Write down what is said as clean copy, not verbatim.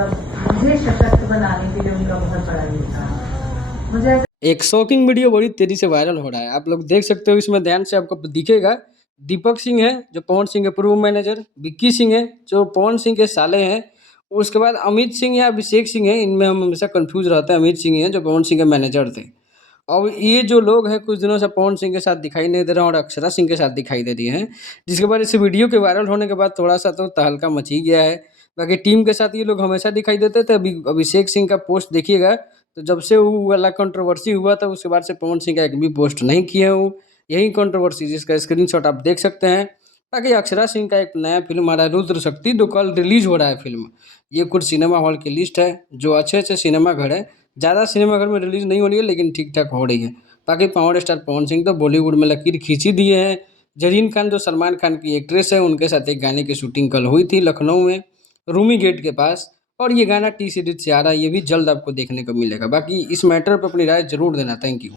मतलब मुझे सशक्त बनाने के लिए उनका बहुत बड़ा योगदान है। मुझे ऐसा एक शॉकिंग वीडियो बड़ी तेजी से वायरल हो रहा है, आप लोग देख सकते हो। इसमें ध्यान से आपको दिखेगा, दीपक सिंह है जो पवन सिंह के पूर्व मैनेजर, विक्की सिंह है जो पवन सिंह के साले हैं, उसके बाद अमित सिंह या अभिषेक सिंह है, इनमें हम हमेशा कंफ्यूज रहते हैं। अमित सिंह है जो पवन सिंह के मैनेजर थे। और ये जो लोग हैं कुछ दिनों से पवन सिंह के साथ दिखाई नहीं दे रहे हैं और अक्षरा सिंह के साथ दिखाई दे रही हैं, जिसके बाद इस वीडियो के वायरल होने के बाद थोड़ा सा तो तहलका मच ही गया है। बाकी टीम के साथ ये लोग हमेशा दिखाई देते थे। अभी अभिषेक सिंह का पोस्ट देखिएगा तो जब से वो वाला कंट्रोवर्सी हुआ था उसके बाद से पवन सिंह का एक भी पोस्ट नहीं किए वो, यही कंट्रोवर्सी जिसका स्क्रीनशॉट आप देख सकते हैं। बाकी अक्षरा सिंह का एक नया फिल्म आ रहा है रुद्र शक्ति, जो कल रिलीज हो रहा है फिल्म। ये कुछ सिनेमा हॉल की लिस्ट है जो अच्छे अच्छे सिनेमा घर है, ज़्यादा सिनेमा घर में रिलीज़ नहीं हो रही है लेकिन ठीक ठाक हो रही है। बाकी पावर स्टार पवन सिंह तो बॉलीवुड में लकीर खींच ही दिए हैं। जरीन खान जो सलमान खान की एक्ट्रेस है उनके साथ एक गाने की शूटिंग कल हुई थी लखनऊ में, रूमी गेट के पास। और ये गाना टी सीरीज से आ रहा है, ये भी जल्द आपको देखने को मिलेगा। बाकी इस मैटर पर अपनी राय जरूर देना। Thank you.